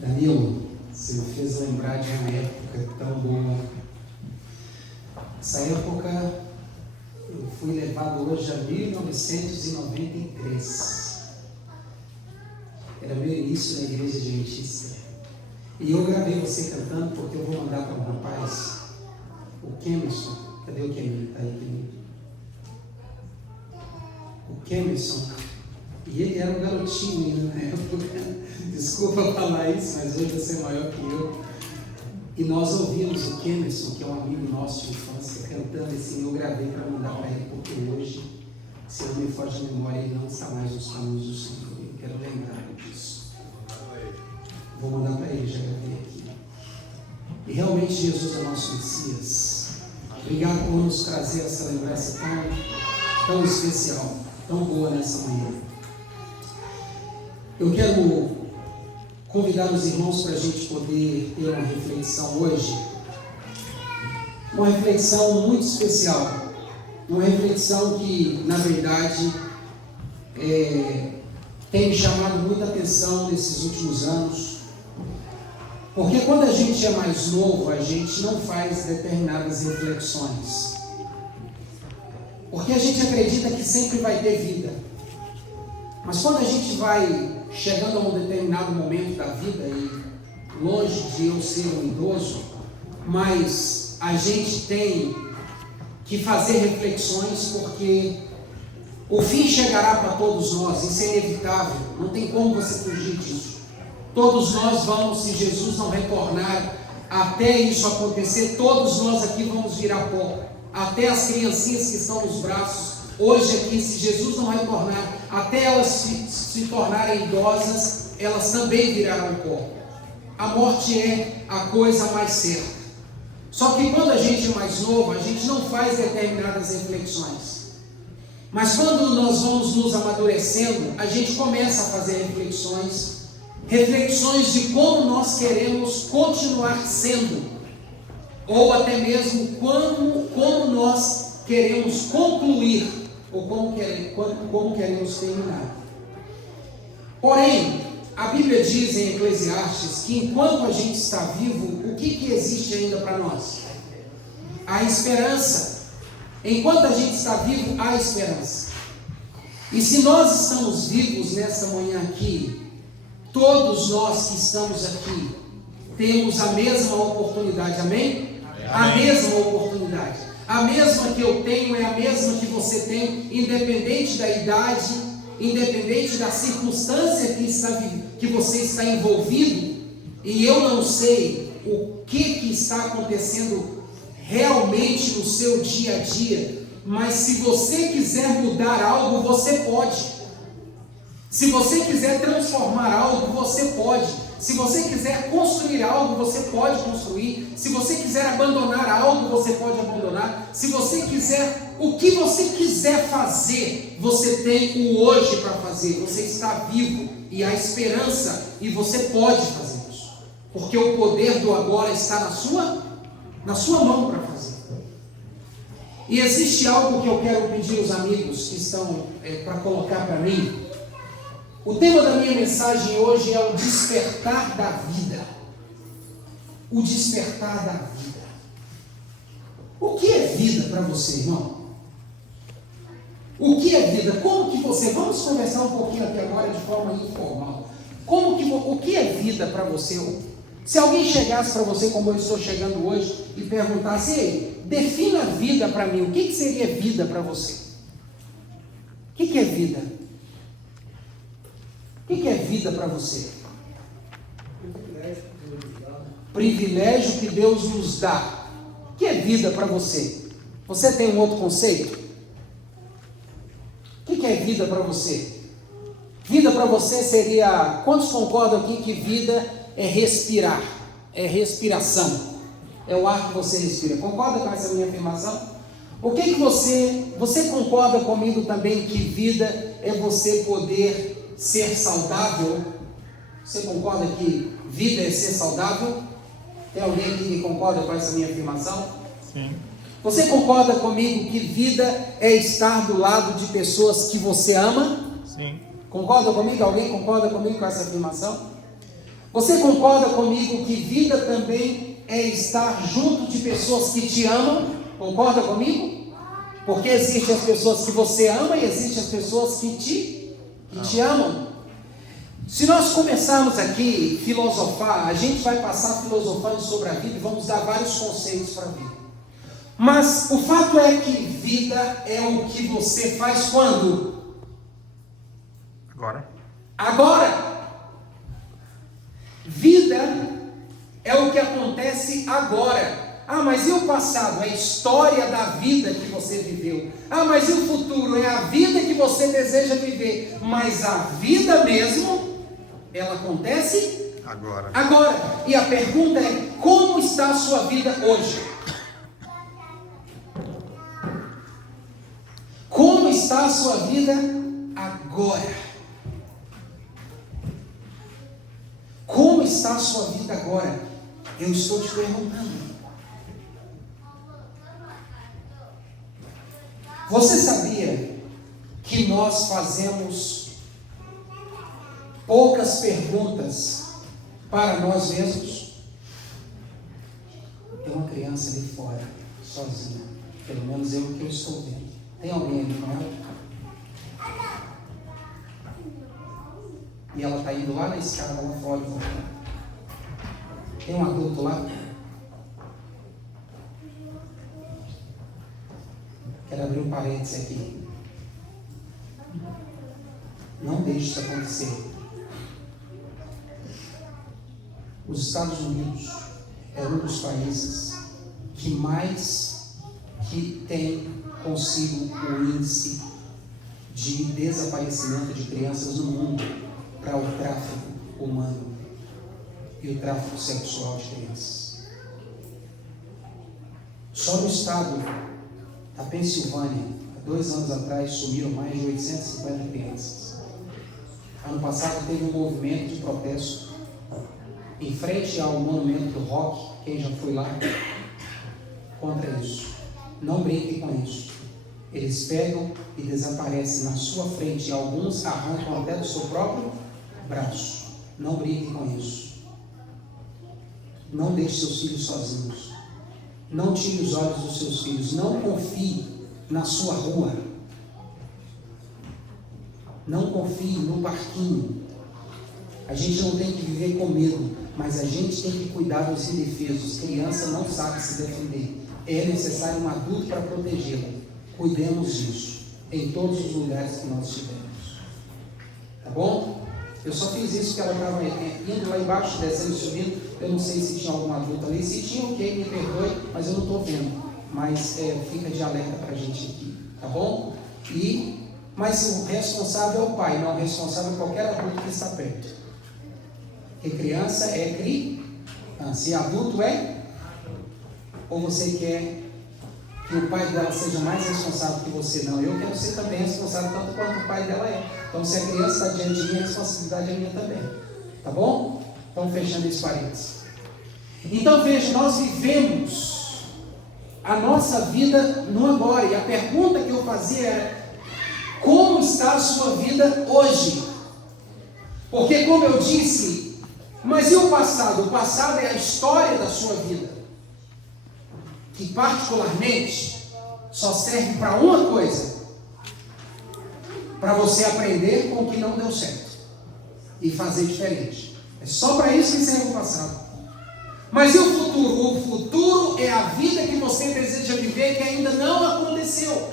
Danilo, você me fez lembrar de uma época tão boa. Essa época eu fui levado hoje a 1993. Era meu início na igreja adventista. E eu gravei você cantando porque eu vou mandar para um rapaz, o Kemerson. Cadê o Kemerson? Está aí, Kemerson. O Kemerson. E ele era um garotinho ainda na época. Desculpa falar isso, mas hoje você é maior que eu. E nós ouvimos o Kemerson, que é um amigo nosso de infância, cantando assim. Eu gravei para mandar para ele, porque hoje, se eu me foge de memória, ele não está mais nos caminhos do Senhor. Eu quero lembrar disso. Vou mandar para ele, já gravei aqui. E realmente Jesus é nosso Messias. Obrigado por nos trazer essa lembrança tão especial, tão boa nessa manhã. Eu quero convidar os irmãos para a gente poder ter uma reflexão hoje. Uma reflexão muito especial. Uma reflexão que, na verdade, tem me chamado muita atenção nesses últimos anos. Porque quando a gente é mais novo, a gente não faz determinadas reflexões. Porque a gente acredita que sempre vai ter vida. Mas quando a gente vai chegando a um determinado momento da vida, e longe de eu ser um idoso, mas a gente tem que fazer reflexões, porque o fim chegará para todos nós, isso é inevitável, não tem como você fugir disso. Todos nós vamos, se Jesus não retornar até isso acontecer, todos nós aqui vamos virar pó. Até as criancinhas que estão nos braços, hoje aqui, se Jesus não retornar, até elas se tornarem idosas, elas também virarão pó. A morte é a coisa mais certa. Só que quando a gente é mais novo, a gente não faz determinadas reflexões. Mas quando nós vamos nos amadurecendo, a gente começa a fazer reflexões de como nós queremos continuar sendo, ou até mesmo como nós queremos concluir, ou como queremos terminar. Porém, a Bíblia diz em Eclesiastes que enquanto a gente está vivo, o que existe ainda para nós? A esperança. Enquanto a gente está vivo, há esperança. E se nós estamos vivos nessa manhã aqui, todos nós que estamos aqui temos a mesma oportunidade, amém? A mesma oportunidade. A mesma que eu tenho é a mesma que você tem, independente da idade, independente da circunstância que você está envolvido. E eu não sei o que está acontecendo realmente no seu dia a dia, mas se você quiser mudar algo, você pode. Se você quiser transformar algo, você pode. Se você quiser construir algo, você pode construir. Se você quiser abandonar algo, você pode abandonar. Se você quiser, o que você quiser fazer, você tem o hoje para fazer. Você está vivo e há esperança e você pode fazer isso. Porque o poder do agora está na sua mão para fazer. E existe algo que eu quero pedir aos amigos que estão para colocar para mim. O tema da minha mensagem hoje é o despertar da vida. O despertar da vida. O que é vida para você, irmão? O que é vida? Como que você... Vamos conversar um pouquinho aqui agora de forma informal. O que é vida para você? Se alguém chegasse para você, como eu estou chegando hoje, e perguntasse: ei, defina a vida para mim. O que seria vida para você? O que é vida? O que é vida para você? Privilégio que Deus nos dá. O que é vida para você? Você tem um outro conceito? O que é vida para você? Vida para você seria... Quantos concordam aqui que vida é respirar? É respiração. É o ar que você respira. Concorda com essa minha afirmação? O que você concorda comigo também que vida é você poder ser saudável? Você concorda que vida é ser saudável? Tem alguém aqui que concorda com essa minha afirmação? Sim. Você concorda comigo que vida é estar do lado de pessoas que você ama? Sim. Concorda comigo? Alguém concorda comigo com essa afirmação? Você concorda comigo que vida também é estar junto de pessoas que te amam? Concorda comigo? Porque existem as pessoas que você ama e existem as pessoas que te amam. Se nós começarmos aqui a filosofar, a gente vai passar filosofando sobre a vida e vamos dar vários conceitos para a vida. Mas o fato é que vida é o que você faz quando? Agora. Vida é o que acontece agora. Ah, mas e o passado? É a história da vida que você viveu. Ah, mas e o futuro? É a vida que você deseja viver. Mas a vida mesmo, ela acontece agora. E a pergunta é: como está a sua vida hoje? Como está a sua vida agora? Como está a sua vida agora? Eu estou te perguntando. Você sabia que nós fazemos poucas perguntas para nós mesmos? Tem uma criança ali fora, sozinha. Pelo menos eu que eu estou vendo. Tem alguém ali com ela? E ela está indo lá na escada, lá fora. Tem um adulto lá? Quero abrir um parênteses aqui. Não deixe isso acontecer. Os Estados Unidos é um dos países que mais tem consigo o índice de desaparecimento de crianças no mundo para o tráfico humano e o tráfico sexual de crianças. Só no estado da Pensilvânia, há 2 anos atrás, sumiram mais de 850 crianças. Ano passado teve um movimento de protesto em frente ao monumento do rock, quem já foi lá, contra isso. Não brinquem com isso. Eles pegam e desaparecem na sua frente e alguns arrancam até do seu próprio braço. Não brinquem com isso. Não deixe seus filhos sozinhos. Não tire os olhos dos seus filhos. Não confie na sua rua. Não confie no parquinho. A gente não tem que viver com medo, mas a gente tem que cuidar dos indefesos. Criança não sabe se defender. É necessário um adulto para protegê-la. Cuidemos disso em todos os lugares que nós estivermos. Tá bom? Eu só fiz isso porque ela estava indo lá embaixo, descendo e subindo. Eu não sei se tinha algum adulto ali. Se tinha, ok, me perdoe, mas eu não estou vendo. Mas fica de alerta para a gente aqui. Tá bom? Mas o responsável é o pai, não o responsável é qualquer adulto que está perto. Porque criança é criança. E adulto é? Ou você quer que o pai dela seja mais responsável que você? Não, eu quero ser também responsável tanto quanto o pai dela é. Então, se a criança está diante de mim, a responsabilidade é minha também. Tá bom? Então, fechando esse parênteses. Então, veja, nós vivemos a nossa vida no agora. E a pergunta que eu fazia era: como está a sua vida hoje? Porque, como eu disse, mas e o passado? O passado é a história da sua vida, que particularmente só serve para uma coisa: para você aprender com o que não deu certo e fazer diferente. É só para isso que serve o passado. Mas e o futuro? O futuro é a vida que você deseja viver, que ainda não aconteceu,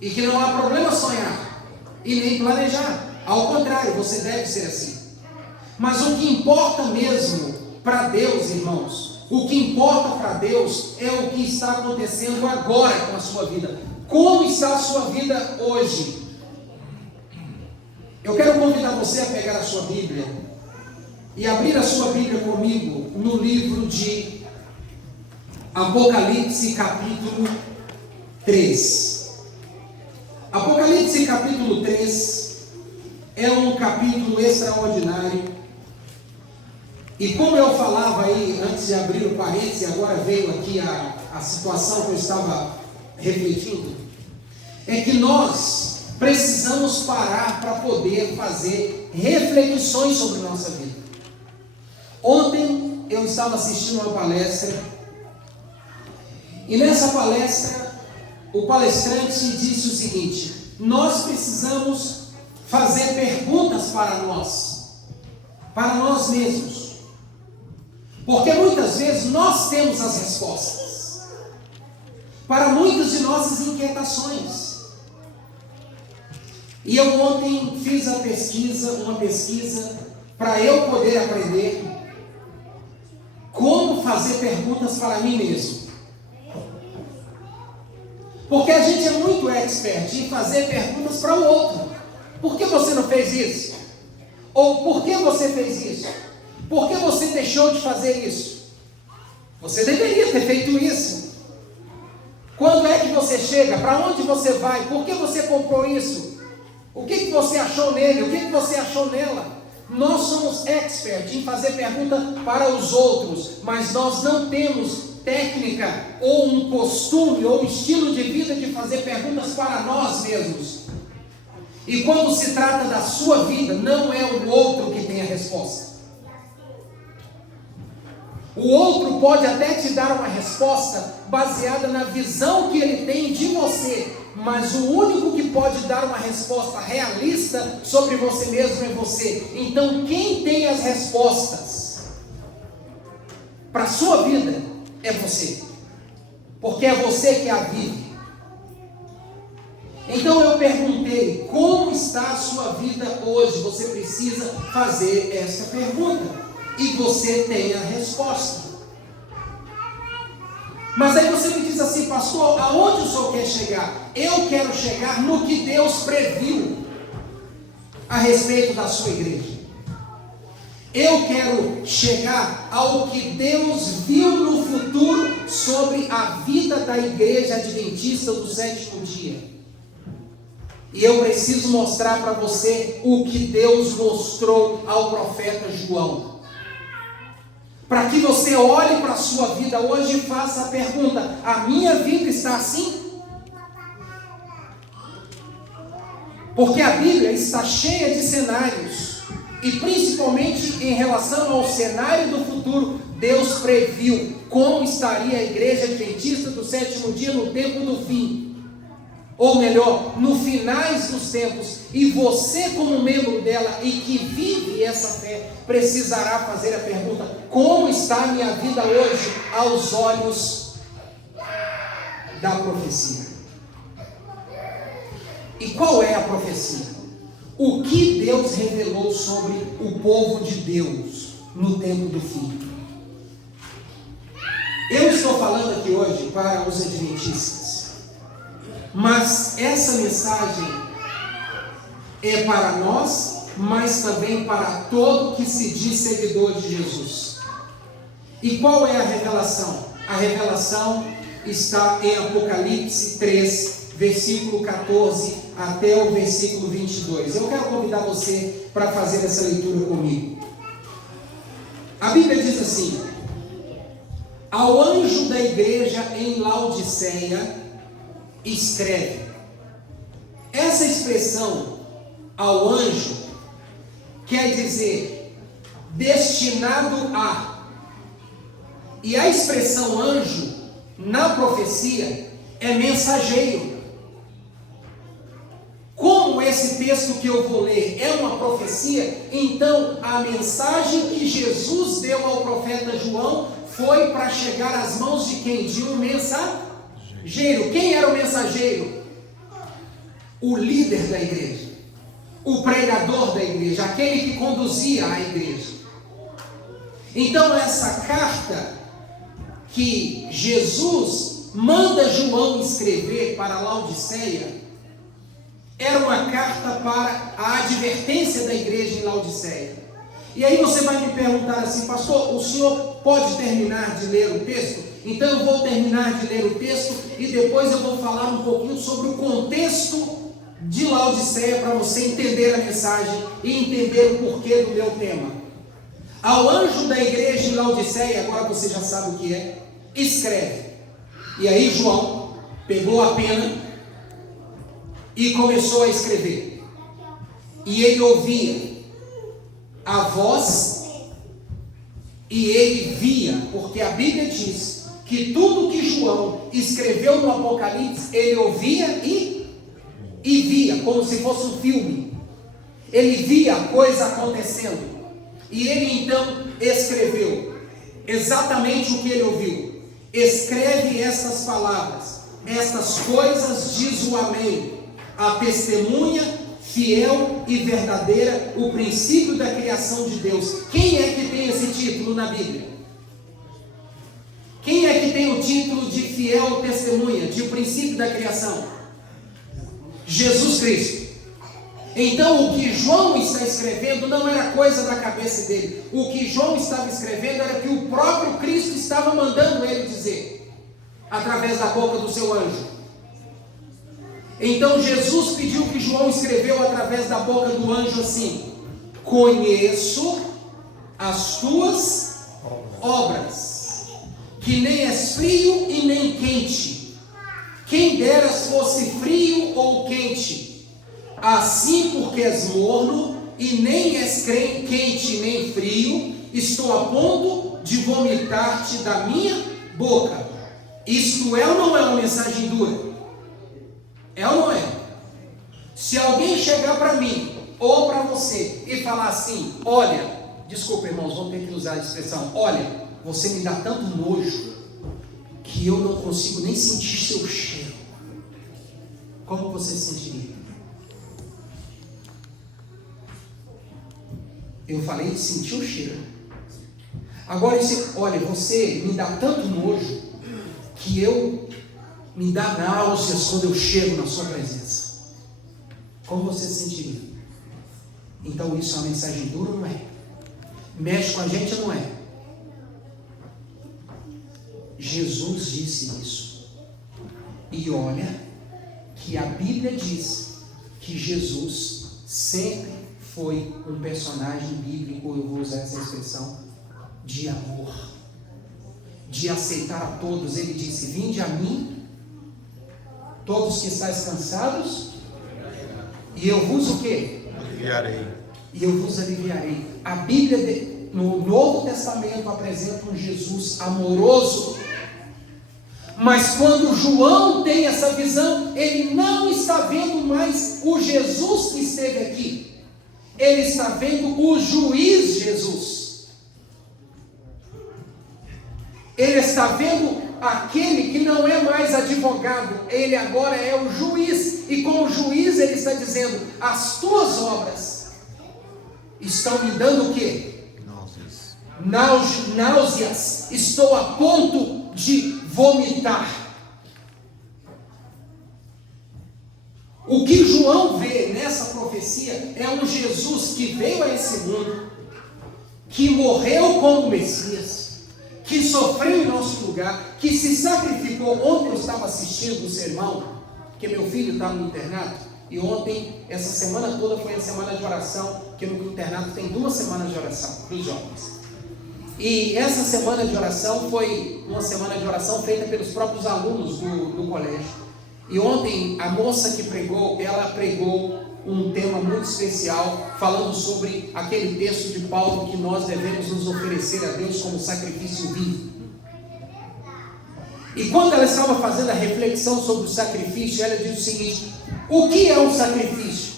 e que não há problema sonhar e nem planejar. Ao contrário, você deve ser assim. Mas o que importa mesmo para Deus, irmãos, o que importa para Deus é o que está acontecendo agora com a sua vida. Como está a sua vida hoje? Eu quero convidar você a pegar a sua Bíblia e abrir a sua Bíblia comigo no livro de Apocalipse, capítulo 3. Apocalipse, capítulo 3 é um capítulo extraordinário. E como eu falava aí, antes de abrir o parênteses, agora veio aqui a situação que eu estava refletindo, é que nós precisamos parar para poder fazer reflexões sobre nossa vida. Ontem eu estava assistindo uma palestra, e nessa palestra o palestrante disse o seguinte: nós precisamos fazer perguntas para nós mesmos, porque muitas vezes nós temos as respostas para muitas de nossas inquietações. E eu ontem fiz uma pesquisa para eu poder aprender como fazer perguntas para mim mesmo. Porque a gente é muito expert em fazer perguntas para o outro. Por que você não fez isso? Ou por que você fez isso? Por que você deixou de fazer isso? Você deveria ter feito isso. Quando é que você chega? Para onde você vai? Por que você comprou isso? O que você achou nele? O que você achou nela? Nós somos experts em fazer pergunta para os outros, mas nós não temos técnica ou um costume ou estilo de vida de fazer perguntas para nós mesmos. E quando se trata da sua vida, não é o outro que tem a resposta. O outro pode até te dar uma resposta baseada na visão que ele tem de você, mas o único que pode dar uma resposta realista sobre você mesmo é você. Então, quem tem as respostas para a sua vida é você, porque é você que a vive. Então eu perguntei: como está a sua vida hoje? Você precisa fazer essa pergunta e você tem a resposta. Mas aí você me diz assim: pastor, aonde o senhor quer chegar? Eu quero chegar no que Deus previu a respeito da sua igreja. Eu quero chegar ao que Deus viu no futuro sobre a vida da igreja adventista do sétimo dia. E eu preciso mostrar para você o que Deus mostrou ao profeta João. Para que você olhe para a sua vida hoje e faça a pergunta: a minha vida está assim? Porque a Bíblia está cheia de cenários, e principalmente em relação ao cenário do futuro, Deus previu como estaria a igreja adventista do sétimo dia no tempo do fim. Ou melhor, no finais dos tempos. E você, como membro dela e que vive essa fé, precisará fazer a pergunta: como está a minha vida hoje aos olhos da profecia? E qual é a profecia? O que Deus revelou sobre o povo de Deus no tempo do fim? Eu estou falando aqui hoje para os adventistas, mas essa mensagem é para nós, mas também para todo que se diz seguidor de Jesus. E qual é a revelação? A revelação está em Apocalipse 3, versículo 14 até o versículo 22. Eu quero convidar você para fazer essa leitura comigo. A Bíblia diz assim: ao anjo da igreja em Laodiceia escreve. Essa expressão, ao anjo, quer dizer destinado a. E a expressão anjo, na profecia, é mensageiro. Como esse texto que eu vou ler é uma profecia, então a mensagem que Jesus deu ao profeta João foi para chegar às mãos de quem? De um mensageiro. Quem era o mensageiro? O líder da igreja, o pregador da igreja, aquele que conduzia a igreja. Então essa carta que Jesus manda João escrever para Laodiceia era uma carta para a advertência da igreja em Laodiceia. E aí você vai me perguntar assim: pastor, o senhor pode terminar de ler o texto? Então eu vou terminar de ler o texto e depois eu vou falar um pouquinho sobre o contexto de Laodiceia para você entender a mensagem e entender o porquê do meu tema. Ao anjo da igreja em Laodiceia, agora você já sabe o que é, escreve. E aí João pegou a pena e começou a escrever. E ele ouvia a voz E ele via, porque a Bíblia diz que tudo que João escreveu no Apocalipse, ele ouvia e via, como se fosse um filme. Ele via a coisa acontecendo. E ele então escreveu exatamente o que ele ouviu. Escreve estas palavras, estas coisas diz o Amém, a testemunha fiel e verdadeira, o princípio da criação de Deus. Quem é que tem esse título na Bíblia? Quem é que tem o título de fiel testemunha, de princípio da criação? Jesus Cristo. Então o que João está escrevendo não era coisa da cabeça dele. O que João estava escrevendo era que o próprio Cristo estava mandando ele dizer, através da boca do seu anjo. Então Jesus pediu que João escreveu através da boca do anjo assim: conheço as tuas obras, que nem és frio e nem quente. Quem deras fosse frio ou quente. Assim, porque és morno e nem és quente nem frio, estou a ponto de vomitar-te da minha boca. Isto é ou não é uma mensagem dura? É ou não é? Se alguém chegar para mim ou para você e falar assim: olha, desculpa irmãos, vou ter que usar a expressão, olha, você me dá tanto nojo que eu não consigo nem sentir seu cheiro, como você se sentiria? Eu falei de sentir o cheiro. Agora, olha, você me dá tanto nojo que me dá náuseas quando eu chego na sua presença. Como você se sentiria? Então isso é uma mensagem dura ou não é? Mexe com a gente ou não é? Jesus disse isso. E olha que a Bíblia diz que Jesus sempre foi um personagem bíblico, eu vou usar essa expressão, de amor, de aceitar a todos. Ele disse: vinde a mim, todos que estáis cansados, e eu vos o quê? Aliviarei. E eu vos aliviarei. A Bíblia no Novo Testamento apresenta um Jesus amoroso. Mas quando João tem essa visão, ele não está vendo mais o Jesus que esteve aqui. Ele está vendo o juiz Jesus. Ele está vendo aquele que não é mais advogado, ele agora é o juiz. E como juiz ele está dizendo: as tuas obras estão me dando o quê? Náuseas. Estou a ponto de vomitar. O que João vê nessa profecia é um Jesus que veio a esse mundo, que morreu como Messias, que sofreu em nosso lugar, que se sacrificou. Ontem eu estava assistindo o sermão, porque meu filho está no internato, e ontem, essa semana toda foi a semana de oração, porque no internato tem 2 semanas de oração para os jovens. E essa semana de oração foi uma semana de oração feita pelos próprios alunos do colégio. E ontem a moça que pregou, ela pregou um tema muito especial, falando sobre aquele texto de Paulo que nós devemos nos oferecer a Deus como sacrifício vivo. E quando ela estava fazendo a reflexão sobre o sacrifício, ela diz o seguinte: o que é um sacrifício?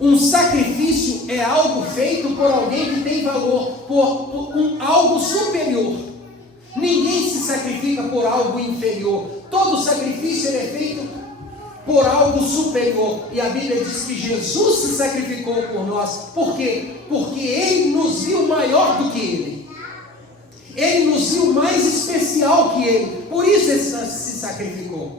Um sacrifício é algo feito por alguém que tem valor, por algo superior. Ninguém se sacrifica por algo inferior. Todo sacrifício é feito por algo superior. E a Bíblia diz que Jesus se sacrificou por nós. Por quê? Porque Ele nos viu maior do que Ele. Ele nos viu mais especial que Ele. Por isso Ele se sacrificou.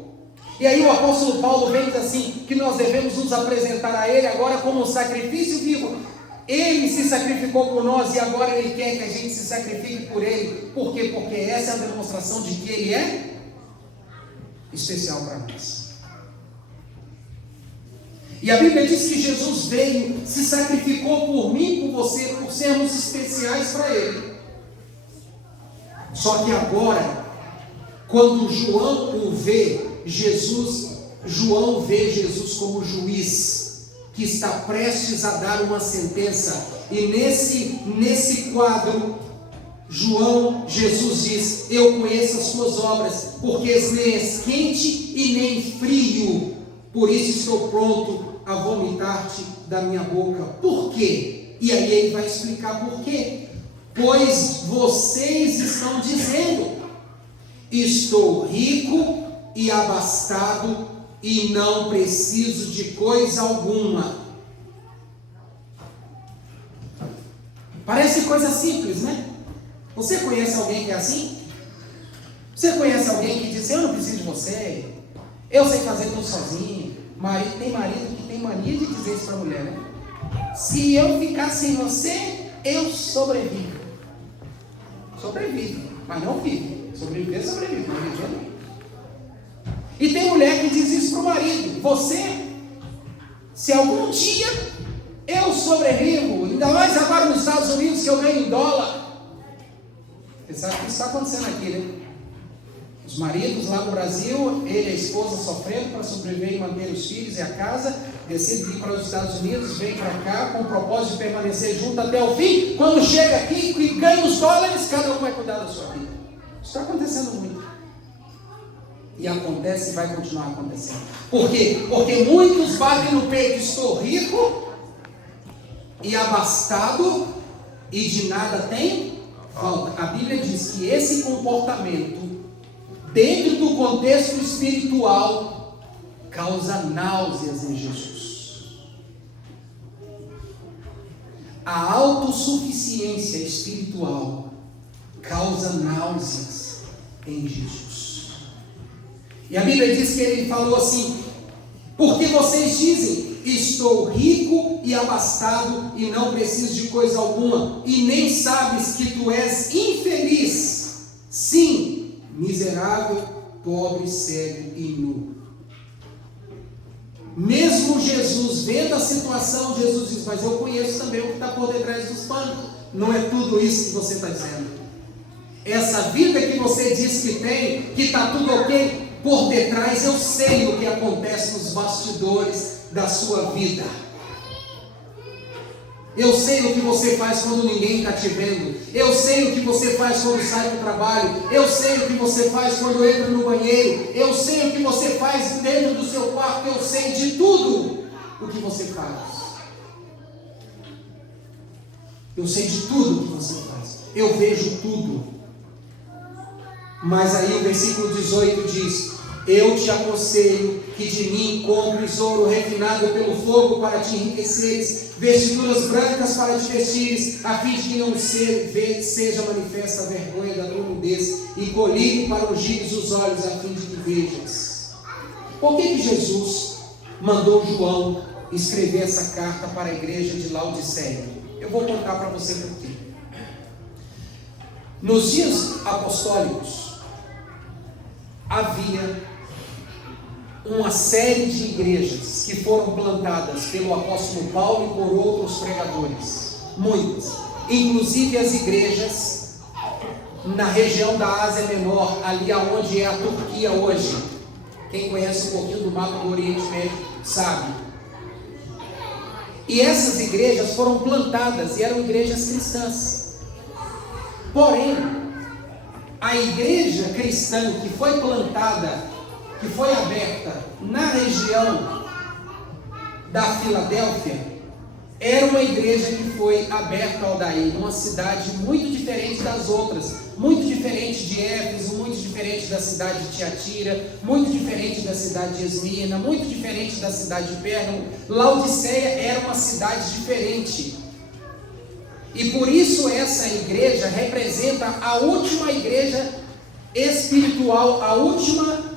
E aí o apóstolo Paulo vem e diz assim, que nós devemos nos apresentar a Ele agora como um sacrifício vivo. Ele se sacrificou por nós e agora Ele quer que a gente se sacrifique por Ele. Por quê? Porque essa é a demonstração de que Ele é especial para nós. E a Bíblia diz que Jesus veio, se sacrificou por mim e por você, por sermos especiais para Ele. Só que agora, quando João o vê, João vê Jesus como juiz, que está prestes a dar uma sentença. E nesse quadro, Jesus diz: eu conheço as suas obras, porque nem és quente e nem frio, por isso estou pronto a vomitar-te da minha boca. Por quê? E aí ele vai explicar por quê. Pois vocês estão dizendo: estou rico e abastado e não preciso de coisa alguma. Parece coisa simples, né? Você conhece alguém que é assim? Você conhece alguém que diz: eu não preciso de você, eu sei fazer tudo sozinho? Tem marido que tem mania de dizer isso para a mulher, né? Se eu ficar sem você, eu sobrevivo. Sobrevive, mas não vive. Sobreviver, sobrevive, não viver não. E tem mulher que diz isso para o marido: você, se algum dia eu sobrevivo, ainda mais agora nos Estados Unidos que eu ganho em dólar. Você sabe que isso está acontecendo aqui, né? Os maridos lá no Brasil, ele e a esposa sofrendo para sobreviver e manter os filhos e a casa, decidem ir para os Estados Unidos, vem para cá com o propósito de permanecer junto até o fim. Quando chega aqui e ganha os dólares, cada um vai cuidar da sua vida. Isso está acontecendo muito. E acontece e vai continuar acontecendo. Por quê? Porque muitos batem no peito: estou rico e abastado e de nada tem falta. A Bíblia diz que esse comportamento, dentro do contexto espiritual, causa náuseas em Jesus. A autossuficiência espiritual causa náuseas em Jesus. E a Bíblia diz que ele falou assim: porque vocês dizem: estou rico e abastado e não preciso de coisa alguma, e nem sabes que tu és infeliz, sim, miserável, pobre, cego e nu. Mesmo Jesus vendo a situação, Jesus diz: mas eu conheço também o que está por detrás dos panos. Não é tudo isso que você está dizendo. Essa vida que você diz que tem, que está tudo ok, por detrás eu sei o que acontece nos bastidores da sua vida. Eu sei o que você faz quando ninguém está te vendo. Eu sei o que você faz quando sai do trabalho. Eu sei o que você faz quando entra no banheiro. Eu sei o que você faz dentro do seu quarto. Eu sei de tudo o que você faz. Eu sei de tudo o que você faz. Eu vejo tudo. Mas aí o versículo 18 diz: eu te aconselho que de mim compres ouro refinado pelo fogo para te enriqueceres, vestiduras brancas para te vestires, a fim de que não seja manifesta a vergonha da tua nudez, e colírio para ungires os olhos, a fim de que vejas. Por que Jesus mandou João escrever essa carta para a igreja de Laodiceia? Eu vou contar para você por quê. Nos dias apostólicos, havia uma série de igrejas que foram plantadas pelo apóstolo Paulo e por outros pregadores, muitas, inclusive as igrejas na região da Ásia Menor, ali onde é a Turquia hoje. Quem conhece um pouquinho do mapa do Oriente Médio sabe. E essas igrejas foram plantadas e eram igrejas cristãs. Porém, a igreja cristã que foi plantada, que foi aberta na região da Filadélfia, era uma igreja que foi aberta ao Aldair, uma cidade muito diferente das outras, muito diferente de Éfeso, muito diferente da cidade de Tiatira, muito diferente da cidade de Esmirna, muito diferente da cidade de Pérgamo. Laodiceia era uma cidade diferente. E por isso essa igreja representa a última igreja espiritual, a última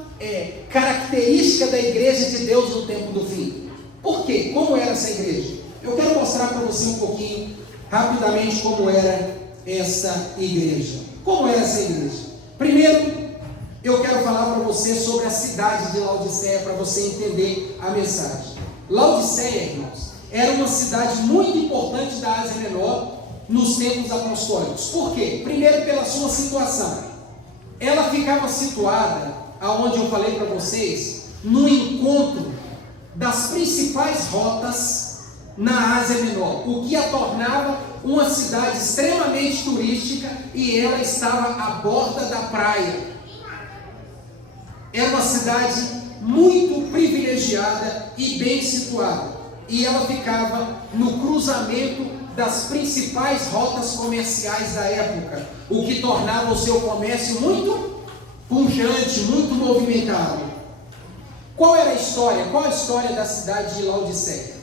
característica da igreja de Deus no tempo do fim. Por quê? Como era essa igreja? Eu quero mostrar para você um pouquinho, rapidamente, como era essa igreja. Como era essa igreja? Primeiro, eu quero falar para você sobre a cidade de Laodiceia, para você entender a mensagem. Laodiceia, irmãos, era uma cidade muito importante da Ásia Menor nos tempos apostólicos. Por quê? Primeiro, pela sua situação. Ela ficava situada, aonde eu falei para vocês, no encontro das principais rotas na Ásia Menor, o que a tornava uma cidade extremamente turística e ela estava à borda da praia. Era uma cidade muito privilegiada e bem situada. E ela ficava no cruzamento das principais rotas comerciais da época, o que tornava o seu comércio muito pujante, muito movimentado. Qual era a história? Qual a história da cidade de Laodiceia?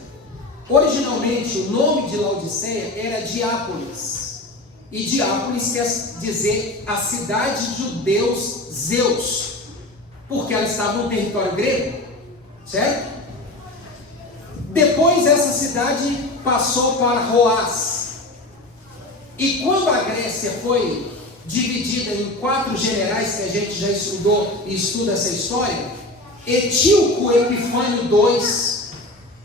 Originalmente, o nome de Laodiceia era Diápolis. E Diápolis quer dizer a cidade do deus Zeus, porque ela estava no território grego, certo? Depois essa cidade passou para Roás. E quando a Grécia foi dividida em 4 generais, que a gente já estudou e estuda essa história, Etíoco Epifânio II,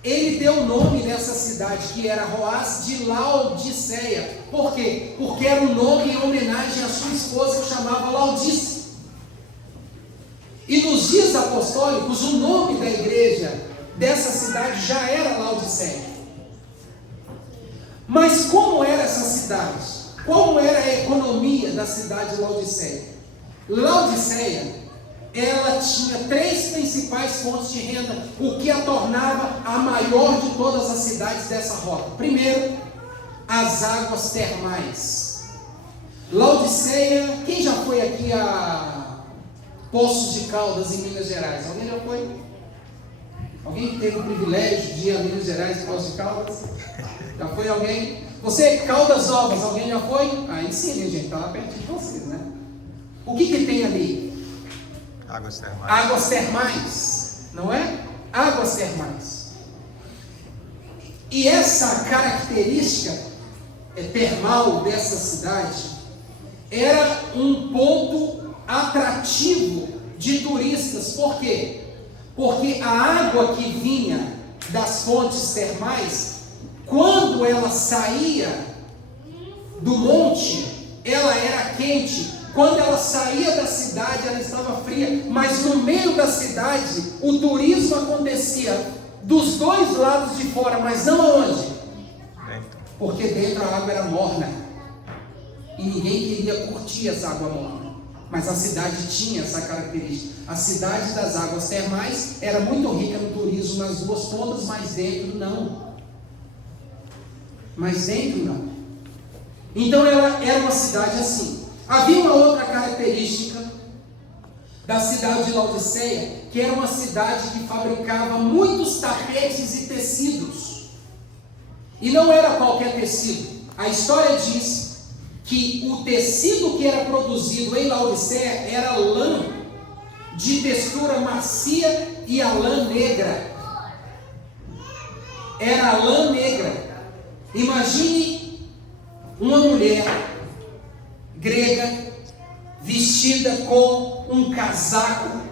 ele deu o nome dessa cidade, que era Roás, de Laodiceia. Por quê? Porque era um nome em homenagem à sua esposa, que chamava Laodice. E nos dias apostólicos, o nome da igreja dessa cidade já era Laodiceia. Mas como era essa cidade? Como era a economia da cidade de Laodiceia? Laodiceia, ela tinha 3 principais fontes de renda, o que a tornava a maior de todas as cidades dessa rota. Primeiro, as águas termais. Laodiceia, quem já foi aqui a Poços de Caldas, em Minas Gerais? Alguém já foi? Alguém que teve o privilégio de ir a Minas Gerais, Poços de Caldas? Já foi alguém? Você, Caldas Novas, alguém já foi? Aí sim, gente, está lá perto de vocês, né? O que tem ali? Águas termais. Águas termais, não é? Águas termais. E essa característica termal dessa cidade era um ponto atrativo de turistas. Por quê? Porque a água que vinha das fontes termais, quando ela saía do monte, ela era quente. Quando ela saía da cidade, ela estava fria. Mas no meio da cidade, o turismo acontecia dos 2 lados de fora, mas não aonde? Dentro. Porque dentro a água era morna. E ninguém queria curtir essa água morna. Mas a cidade tinha essa característica. A cidade das águas termais era muito rica no turismo nas 2 pontas, mas dentro não. Mas dentro não. Então ela era uma cidade assim. Havia uma outra característica da cidade de Laodiceia, que era uma cidade que fabricava muitos tapetes e tecidos. E não era qualquer tecido. A história diz que o tecido que era produzido em Laodiceia era lã de textura macia e a lã negra. Era a lã negra. Imagine uma mulher grega vestida com um casaco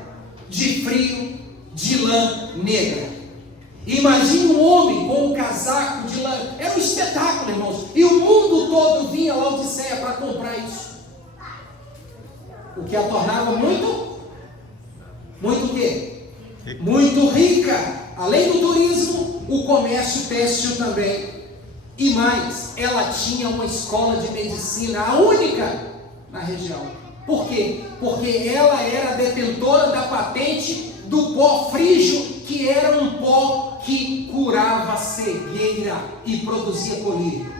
de frio de lã negra. Imagine um homem com um casaco de lã. Era um espetáculo, irmãos. E o mundo todo vinha a Laodiceia para comprar isso. O que a tornava muito o quê? Muito rica. Além do turismo, o comércio têxtil também. E mais, ela tinha uma escola de medicina, a única na região. Por quê? Porque ela era detentora da patente do pó frígio, que era um pó que curava cegueira e produzia colírio.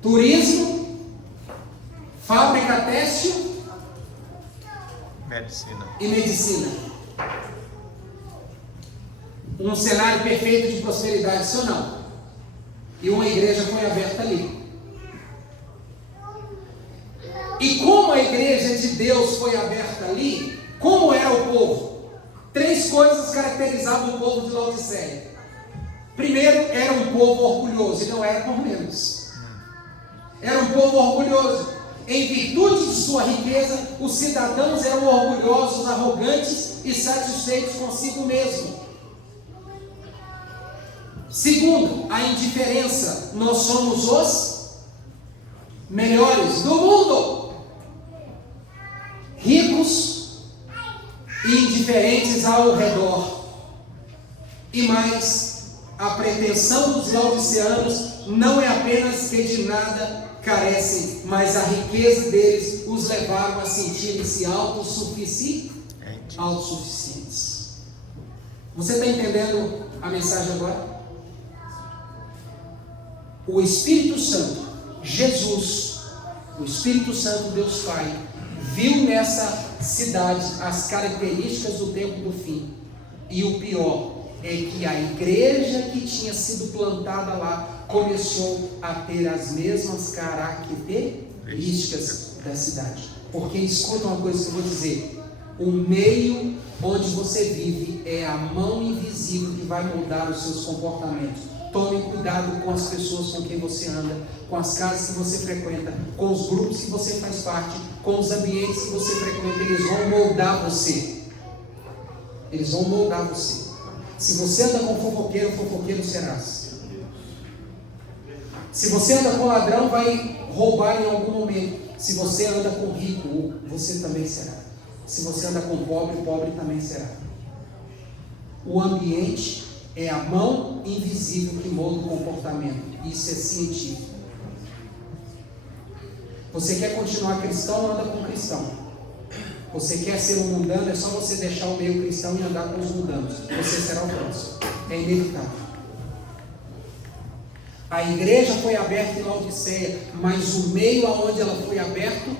Turismo, fábrica têxtil, medicina e medicina. Um cenário perfeito de prosperidade, sim ou não? E uma igreja foi aberta ali. E como a igreja de Deus foi aberta ali, como era o povo? 3 coisas caracterizavam o povo de Laodiceia. Primeiro, era um povo orgulhoso, e não era por menos. Era um povo orgulhoso. Em virtude de sua riqueza, os cidadãos eram orgulhosos, arrogantes e satisfeitos consigo mesmo. Segundo, a indiferença. Nós somos os melhores do mundo. Ricos e indiferentes ao redor. E mais, A pretensão dos laodiceanos não é apenas que de nada carecem, mas a riqueza deles os levaram a sentirem-se autossuficientes. Você está entendendo a mensagem agora? O Espírito Santo, Jesus, o Espírito Santo, Deus Pai, viu nessa cidade as características do tempo do fim. E o pior é que a igreja que tinha sido plantada lá começou a ter as mesmas características da cidade. Porque escuta uma coisa que eu vou dizer: o meio onde você vive é a mão invisível que vai moldar os seus comportamentos. Tome cuidado com as pessoas com quem você anda, com as casas que você frequenta, com os grupos que você faz parte, com os ambientes que você frequenta. Eles vão moldar você. Eles vão moldar você. Se você anda com fofoqueiro, fofoqueiro serás. Se você anda com ladrão, vai roubar em algum momento. Se você anda com rico, você também será. Se você anda com pobre, pobre também será. O ambiente é a mão invisível que molda o comportamento. Isso é científico. Você quer continuar cristão, anda com cristão. Você quer ser um mundano, é só você deixar o meio cristão e andar com os mundanos. Você será o próximo. É inevitável. A igreja foi aberta em Laodiceia, mas o meio aonde ela foi aberto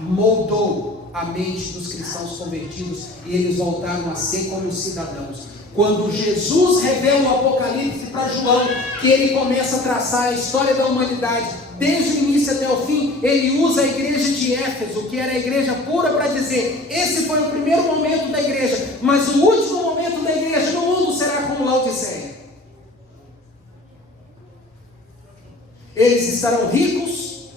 moldou a mente dos cristãos convertidos e eles voltaram a ser como cidadãos. Quando Jesus revela o Apocalipse para João, que ele começa a traçar a história da humanidade, desde o início até o fim, ele usa a igreja de Éfeso, que era a igreja pura, para dizer: esse foi o primeiro momento da igreja, mas o último momento da igreja no mundo será como Laodiceia. Eles estarão ricos,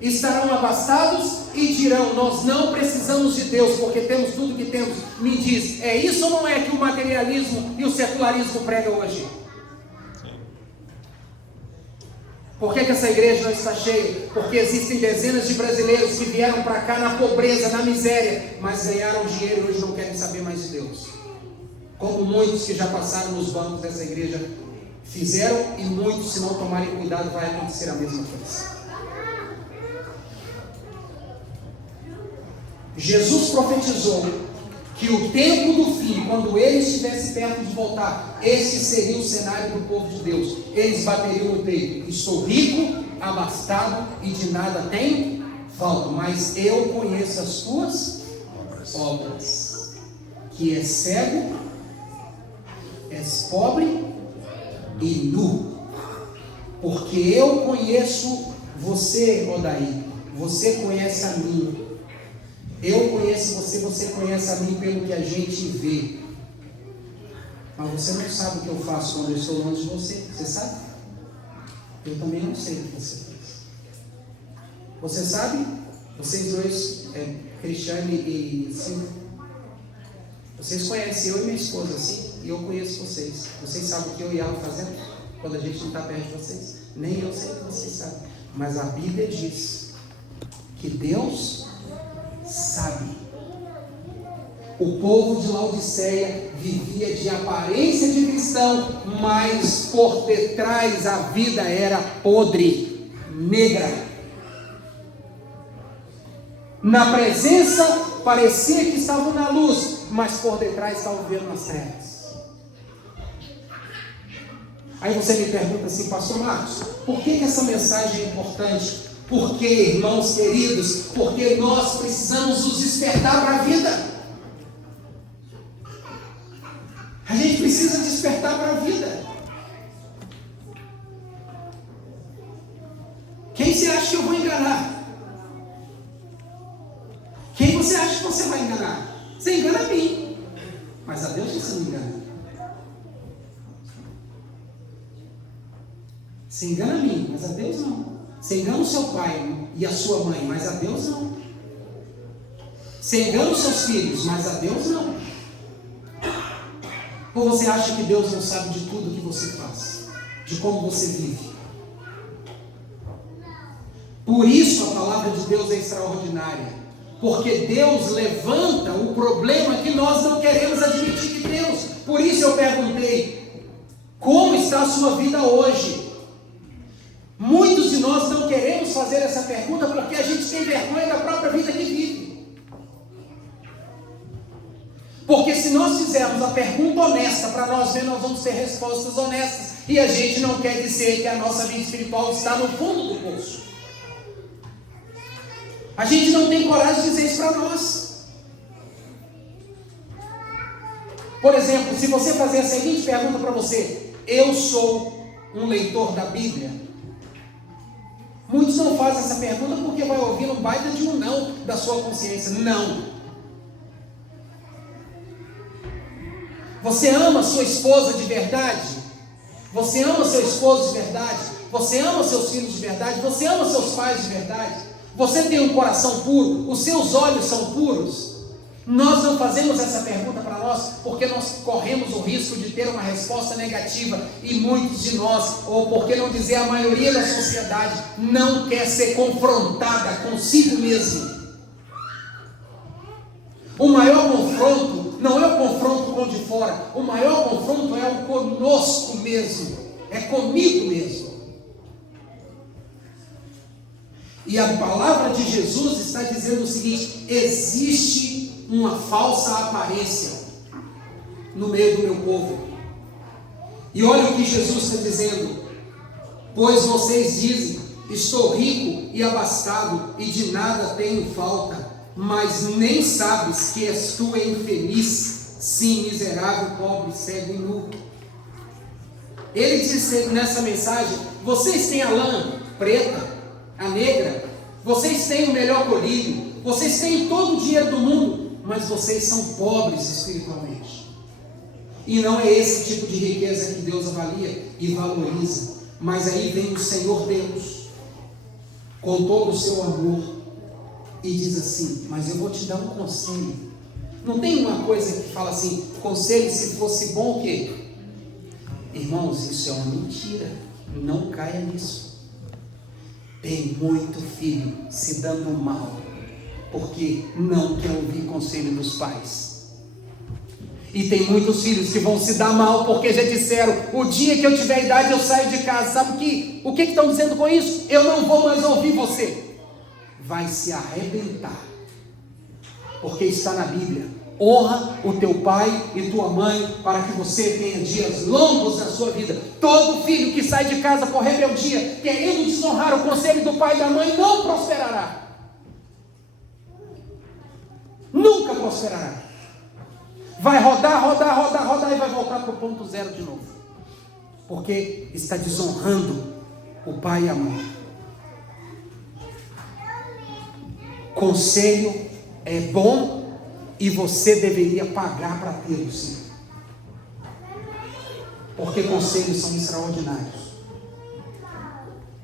estarão abastados e dirão: nós não precisamos de Deus, porque temos tudo que temos. Me diz, é isso ou não é que o materialismo e o secularismo pregam hoje? Por que essa igreja não está cheia? Porque existem dezenas de brasileiros que vieram para cá na pobreza, na miséria, mas ganharam dinheiro e hoje não querem saber mais de Deus. Como muitos que já passaram nos bancos dessa igreja fizeram, e muitos, se não tomarem cuidado, vai acontecer a mesma coisa. Jesus profetizou que o tempo do fim, quando ele estivesse perto de voltar, esse seria o cenário do povo de Deus. Eles bateriam no peito: estou rico, abastado e de nada tenho falta, mas eu conheço as tuas obras, que és cego, és pobre e nu. Porque eu conheço você, Odaí, você conhece a mim. Eu conheço você, você conhece a mim pelo que a gente vê. Mas você não sabe o que eu faço quando eu estou longe de você. Você sabe? Eu também não sei o que você faz. Você sabe? Vocês dois, Cristiane e Silvia, vocês conhecem eu e minha esposa, assim, e eu conheço vocês. Vocês sabem o que eu e ela fazemos quando a gente não está perto de vocês? Nem eu sei o que vocês sabem. Mas a Bíblia diz que Deus sabe. O povo de Laodiceia vivia de aparência de cristão, mas por detrás a vida era podre, negra. Na presença parecia que estavam na luz, mas por detrás estavam vivendo nas trevas. Aí você me pergunta assim: pastor Marcos, por que essa mensagem é importante? Porque, irmãos queridos, porque nós precisamos nos despertar para a vida. A gente precisa despertar para a vida. Quem você acha que eu vou enganar? Quem você acha que você vai enganar? Você engana a mim, mas a Deus você não engana. Você engana a mim, mas a Deus não. Você engana o seu pai e a sua mãe, mas a Deus não. Você engana os seus filhos, mas a Deus não. Ou você acha que Deus não sabe de tudo que você faz, de como você vive? Por isso a palavra de Deus é extraordinária, porque Deus levanta o problema que nós não queremos admitir que temos. Por isso eu perguntei: Como está a sua vida hoje? Muitos de nós não queremos fazer essa pergunta porque a gente tem vergonha da própria vida que vive. Porque se nós fizermos a pergunta honesta para nós mesmos, nós vamos ter respostas honestas. E a gente não quer dizer que a nossa vida espiritual está no fundo do poço. A gente não tem coragem de dizer isso para nós. Por exemplo, se você fazer a seguinte pergunta para você: eu sou um leitor da Bíblia? Muitos não fazem essa pergunta porque vai ouvir um baita de um não da sua consciência. Não. Você ama sua esposa de verdade? Você ama seu esposo de verdade? Você ama seus filhos de verdade? Você ama seus pais de verdade? Você tem um coração puro? Os seus olhos são puros? Nós não fazemos essa pergunta para nós porque nós corremos o risco de ter uma resposta negativa, e muitos de nós, ou por que não dizer a maioria da sociedade, não quer ser confrontada consigo mesmo. O maior confronto não é o confronto com o de fora, o maior confronto é o conosco mesmo, é comigo mesmo. E a palavra de Jesus está dizendo o seguinte: existe uma falsa aparência no meio do meu povo. E olha o que Jesus está dizendo: pois vocês dizem, estou rico e abastado e de nada tenho falta, mas nem sabes que és tu infeliz, sim, miserável, pobre, cego e nu. Ele disse nessa mensagem: vocês têm a lã preta, a negra, vocês têm o melhor colírio, vocês têm todo o dinheiro do mundo, mas vocês são pobres espiritualmente. E não é esse tipo de riqueza que Deus avalia e valoriza. Mas aí vem o Senhor Deus com todo o seu amor e diz assim: mas eu vou te dar um conselho. Não tem uma coisa que fala assim: conselho se fosse bom o quê? Irmãos, isso é uma mentira. Não caia nisso. Tem muito filho se dando mal porque não quer ouvir conselho dos pais. E tem muitos filhos que vão se dar mal porque já disseram: o dia que eu tiver idade eu saio de casa. Sabe o que estão dizendo com isso? Eu não vou mais ouvir você. Vai se arrebentar, porque está na Bíblia: honra o teu pai e tua mãe para que você tenha dias longos na sua vida. Todo filho que sai de casa por rebeldia, querendo desonrar o conselho do pai e da mãe, não prosperará. Nunca prosperará. Vai rodar e vai voltar para o ponto zero de novo, porque está desonrando o pai e a mãe. Conselho é bom e você deveria pagar para tê-lo, sim, porque conselhos são extraordinários.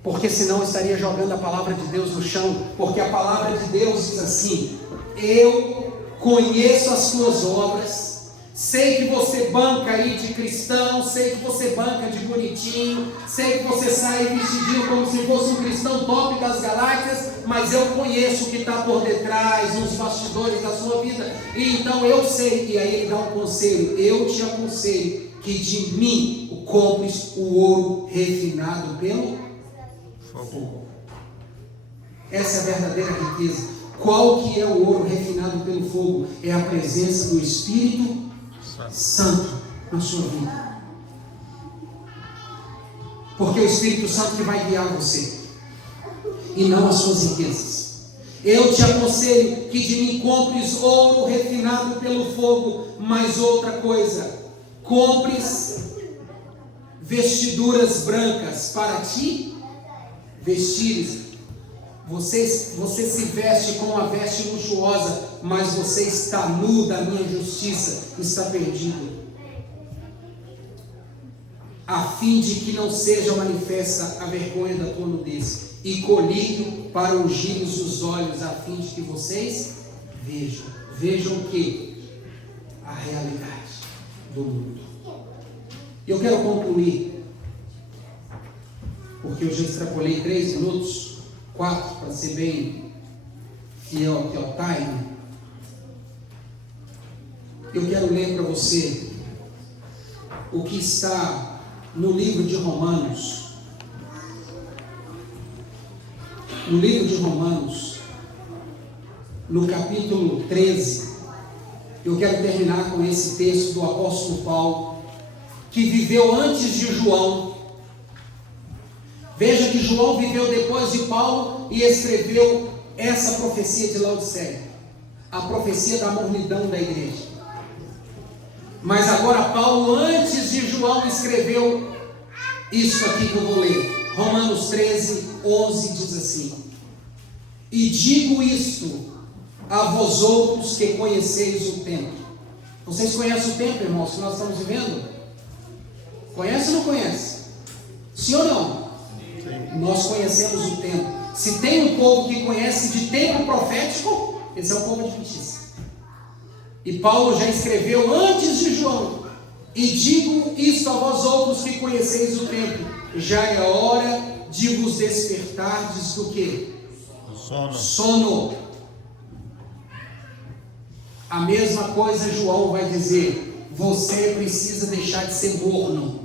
Porque senão estaria jogando a palavra de Deus no chão. Porque a palavra de Deus diz assim: eu conheço as tuas obras, sei que você banca aí de cristão, sei que você banca de bonitinho, sei que você sai vestidinho como se fosse um cristão top das galáxias, mas eu conheço o que está por detrás, nos bastidores da sua vida, e então eu sei. E aí ele dá um conselho: eu te aconselho que de mim compres o ouro refinado pelo fogo. Essa é a verdadeira riqueza. Qual que é o ouro refinado pelo fogo? É a presença do Espírito Santo na sua vida. Porque é o Espírito Santo que vai guiar você, e não as suas riquezas. Eu te aconselho que de mim compres ouro refinado pelo fogo, mas outra coisa: compres vestiduras brancas para ti vestires. Você se veste com uma veste luxuosa, mas você está nu da minha justiça, está perdido, a fim de que não seja manifesta a vergonha da tua nudez, e colírio para ungir-vos os olhos, a fim de que vocês vejam o que? A realidade do mundo. Eu quero concluir, porque eu já extrapolei 3 minutos, 4 para ser bem fiel aqui ao time. Eu quero ler para você o que está no livro de Romanos, no capítulo 13, eu quero terminar com esse texto do apóstolo Paulo, que viveu antes de João. Veja que João viveu depois de Paulo e escreveu essa profecia de Laodiceia, a profecia da mornidão da igreja. Mas agora Paulo, antes de João, escreveu isso aqui que eu vou ler. Romanos 13, 11 diz assim: e digo isto a vós outros que conheceis o tempo. Vocês conhecem o tempo, irmãos, que nós estamos vivendo? Conhece ou não conhece? Sim ou não? Sim. Nós conhecemos o tempo. Se tem um povo que conhece de tempo profético, esse é o povo adventista. E Paulo já escreveu antes de João: e digo isto a vós outros que conheceis o tempo, já é hora de vos despertardes do quê? Do sono. A mesma coisa João vai dizer: você precisa deixar de ser morno.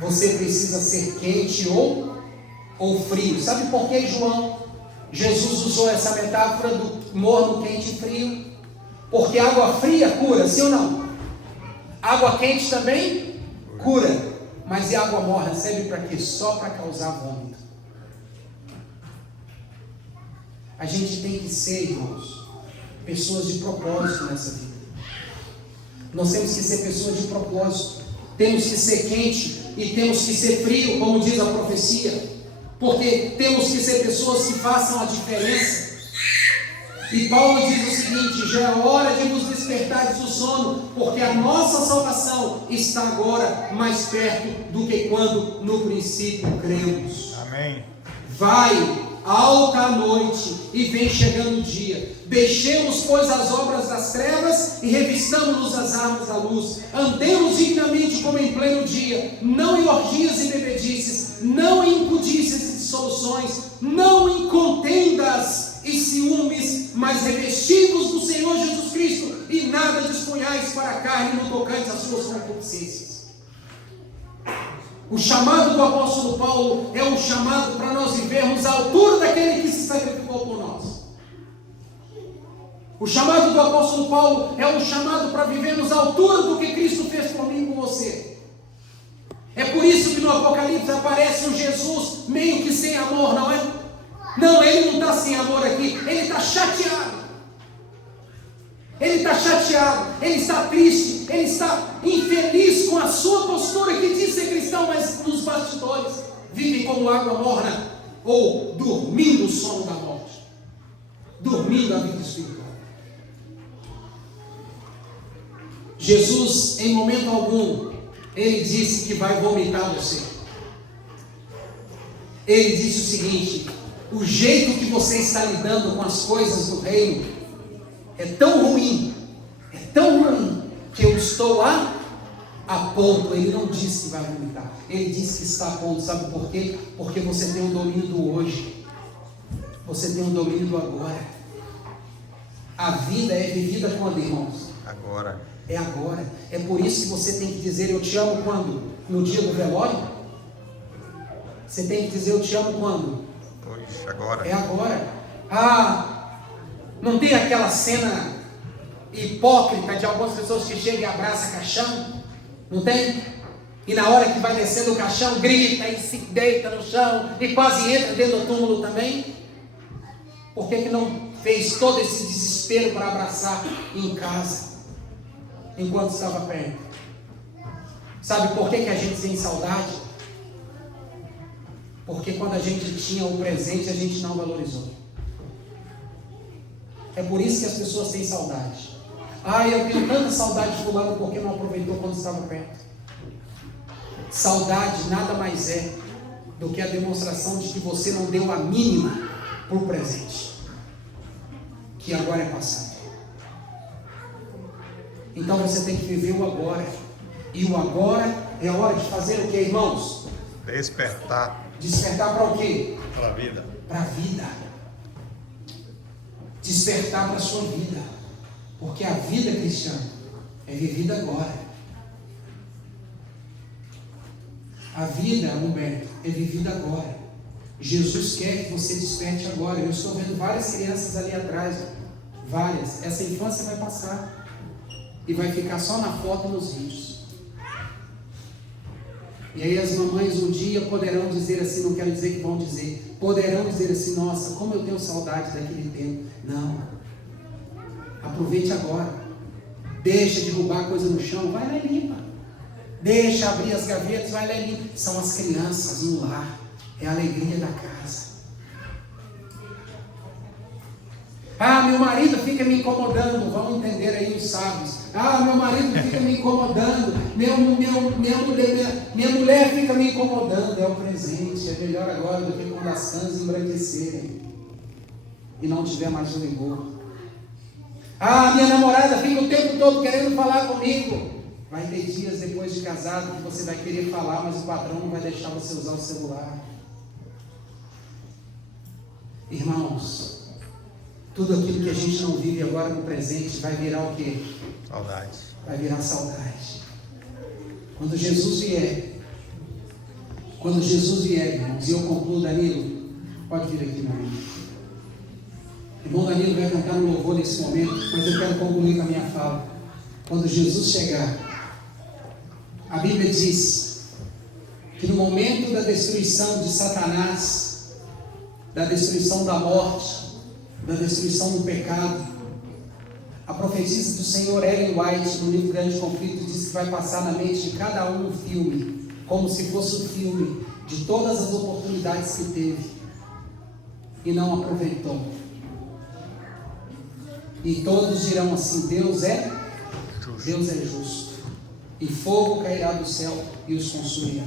Você precisa ser quente ou frio. Sabe por que Jesus usou essa metáfora do morno, quente e frio? Porque água fria cura, sim ou não? Água quente também cura. Mas e água morna serve para quê? Só para causar vômito. A gente tem que ser, irmãos, pessoas de propósito nessa vida. Nós temos que ser pessoas de propósito. Temos que ser quente e temos que ser frio, como diz a profecia. Porque temos que ser pessoas que façam a diferença. E Paulo diz o seguinte: já é hora de vos despertardes do sono, porque a nossa salvação está agora mais perto do que quando no princípio cremos. Amém. Vai alta a noite e vem chegando o dia. Deixemos, pois, as obras das trevas e revistamos-nos as armas da luz. Andemos dignamente como em pleno dia, não em orgias e bebedices, não em impudícias e dissoluções, não em contendas e ciúmes, mas revestivos do Senhor Jesus Cristo, e nada disponhais para a carne no tocante às suas concupiscências. O chamado do apóstolo Paulo é um chamado para nós vivermos à altura daquele que se sacrificou por nós. O chamado do apóstolo Paulo é um chamado para vivermos à altura do que Cristo fez por mim e por você. É por isso que no Apocalipse aparece um Jesus meio que sem amor, não é? Não, ele não está sem amor aqui, ele está chateado. Ele está chateado, ele está triste, ele está infeliz com a sua postura que diz ser cristão, mas nos bastidores vive como água morna, ou dormindo o sono da morte, dormindo a vida espiritual. Jesus, em momento algum, ele disse que vai vomitar você. Ele disse o seguinte: o jeito que você está lidando com as coisas do reino é tão ruim, que eu estou a ponto. Ele não disse que vai vomitar, ele disse que está a ponto. Sabe por quê? Porque você tem o domínio do hoje, você tem o domínio do agora. A vida é vivida quando, irmãos? Agora. É agora. É por isso que você tem que dizer eu te amo quando? No dia do velório? Você tem que dizer eu te amo quando? Hoje, agora. É agora. Não tem aquela cena hipócrita de algumas pessoas que chegam e abraçam caixão? Não tem? E na hora que vai descendo o caixão, grita e se deita no chão e quase entra dentro do túmulo também? Por que não fez todo esse desespero para abraçar em casa, enquanto estava perto? Sabe por que a gente tem saudade? Porque quando a gente tinha o presente, a gente não valorizou. É por isso que as pessoas têm saudade. Eu tenho tanta saudade de fulano porque não aproveitou quando estava perto. Saudade nada mais é do que a demonstração de que você não deu a mínima para o presente, que agora é passado. Então você tem que viver o agora. E o agora é a hora de fazer o que, irmãos? Despertar. Despertar para o quê? Para a vida. Para a vida. Despertar para a sua vida. Porque a vida cristã é vivida agora. A vida, Humberto, é vivida agora. Jesus quer que você desperte agora. Eu estou vendo várias crianças ali atrás, várias. Essa infância vai passar e vai ficar só na foto e nos vídeos. E aí as mamães um dia poderão dizer assim, não quero dizer que vão dizer, poderão dizer assim, nossa, como eu tenho saudade daquele tempo. Não. Aproveite agora. Deixa derrubar coisa no chão, vai lá e limpa. Deixa abrir as gavetas, vai lá e limpa. São as crianças no lar. É a alegria da casa. Ah, meu marido fica me incomodando. Vão entender aí os sábios. Ah, meu marido fica me incomodando. Minha mulher fica me incomodando. É o presente. É melhor agora do que quando as cãs embranquecerem e não tiver mais o rigor. Ah, minha namorada fica o tempo todo querendo falar comigo. Vai ter dias depois de casado que você vai querer falar, mas o patrão não vai deixar você usar o celular. Irmãos, tudo aquilo que a gente não vive agora no presente vai virar o quê? Saudade. Vai virar saudade. Quando Jesus vier, irmãos, e eu concluo, Danilo, pode vir aqui, meu amigo. Irmão Danilo vai cantar no louvor nesse momento, mas eu quero concluir com a minha fala. Quando Jesus chegar, a Bíblia diz que no momento da destruição de Satanás, da destruição da morte, da destruição do pecado, a profetisa do Senhor Ellen White, no livro Grande Conflito, diz que vai passar na mente de cada um filme, como se fosse um filme de todas as oportunidades que teve e não aproveitou. E todos dirão assim: Deus é justo, e fogo cairá do céu e os consumirá.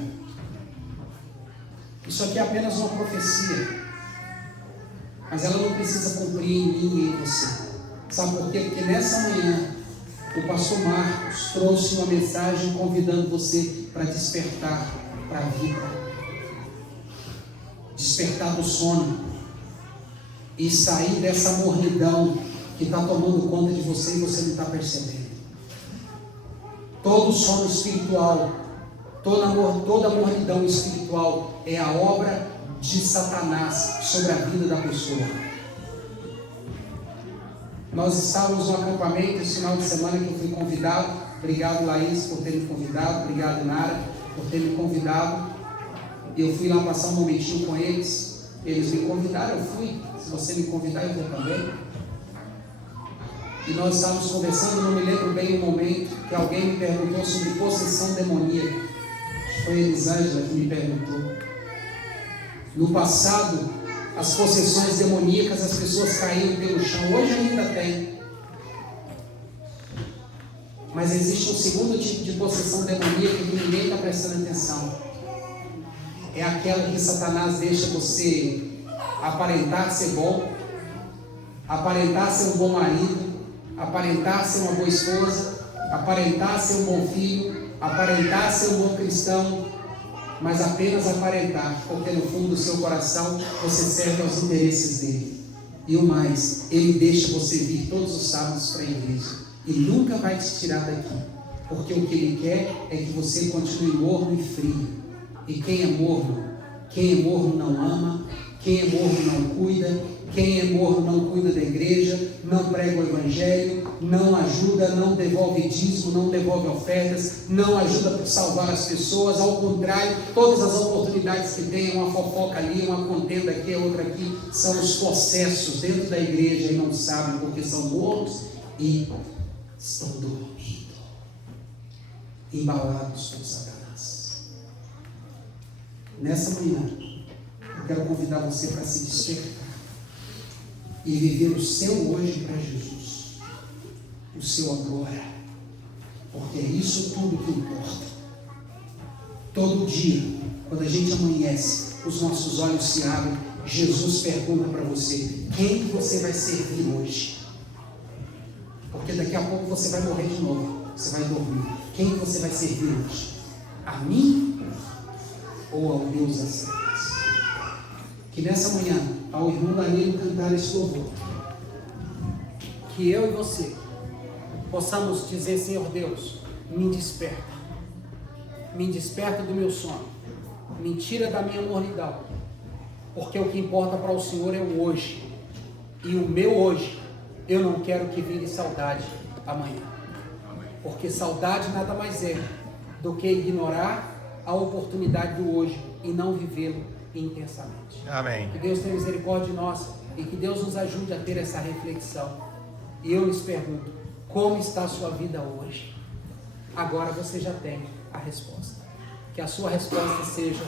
Isso aqui é apenas uma profecia, mas ela não precisa cumprir em mim e em você. Sabe por quê? Porque nessa manhã o pastor Marcos trouxe uma mensagem convidando você para despertar para a vida, despertar do sono e sair dessa mornidão que está tomando conta de você e você não está percebendo. Todo sono espiritual, toda mornidão espiritual é a obra de Satanás sobre a vida da pessoa. Nós estávamos no acampamento esse final de semana que eu fui convidado. Obrigado, Laís, por ter me convidado. Obrigado, Nara, por ter me convidado. Eu fui lá passar um momentinho com eles. Eles me convidaram, eu fui. Se você me convidar, eu vou também. E nós estávamos conversando, não me lembro bem o momento, que alguém me perguntou sobre possessão demoníaca. Foi a Elisângela que me perguntou. No passado, as possessões demoníacas, as pessoas caíam pelo chão. Hoje ainda tem. Mas existe um segundo tipo de possessão demoníaca que ninguém está prestando atenção. É aquela que Satanás deixa você aparentar ser bom, aparentar ser um bom marido, aparentar ser uma boa esposa, aparentar ser um bom filho, aparentar ser um bom cristão, mas apenas aparentar, porque no fundo do seu coração você serve aos interesses dele. E o mais, ele deixa você vir todos os sábados para a igreja e nunca vai te tirar daqui, porque o que ele quer é que você continue morno e frio. E quem é morno não ama, quem é morno não cuida. Quem é morno não cuida da igreja, não prega o evangelho, não ajuda, não devolve dízimo, não devolve ofertas, não ajuda a salvar as pessoas. Ao contrário, todas as oportunidades que tem, uma fofoca ali, uma contenda aqui, outra aqui, são os processos dentro da igreja e não sabem porque são mortos e estão dormindo, embalados por Satanás. Nessa manhã, eu quero convidar você para se despertar e viver o seu hoje para Jesus, o seu agora, porque é isso tudo que importa. Todo dia, quando a gente amanhece, os nossos olhos se abrem, Jesus pergunta para você: quem você vai servir hoje? Porque daqui a pouco você vai morrer de novo, você vai dormir. Quem você vai servir hoje? A mim ou ao Deus das trevas? Que nessa manhã, ao irmão Danilo cantar esse louvor, que eu e você possamos dizer: Senhor Deus, me desperta do meu sono, me tira da minha mornidão, porque o que importa para o Senhor é o hoje, e o meu hoje, eu não quero que vire saudade amanhã, porque saudade nada mais é do que ignorar a oportunidade do hoje e não vivê-lo intensamente. Amém. Que Deus tenha misericórdia de nós e que Deus nos ajude a ter essa reflexão. E eu lhes pergunto, como está a sua vida hoje? Agora você já tem a resposta. Que a sua resposta seja: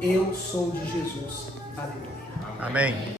eu sou de Jesus. Aleluia. Amém.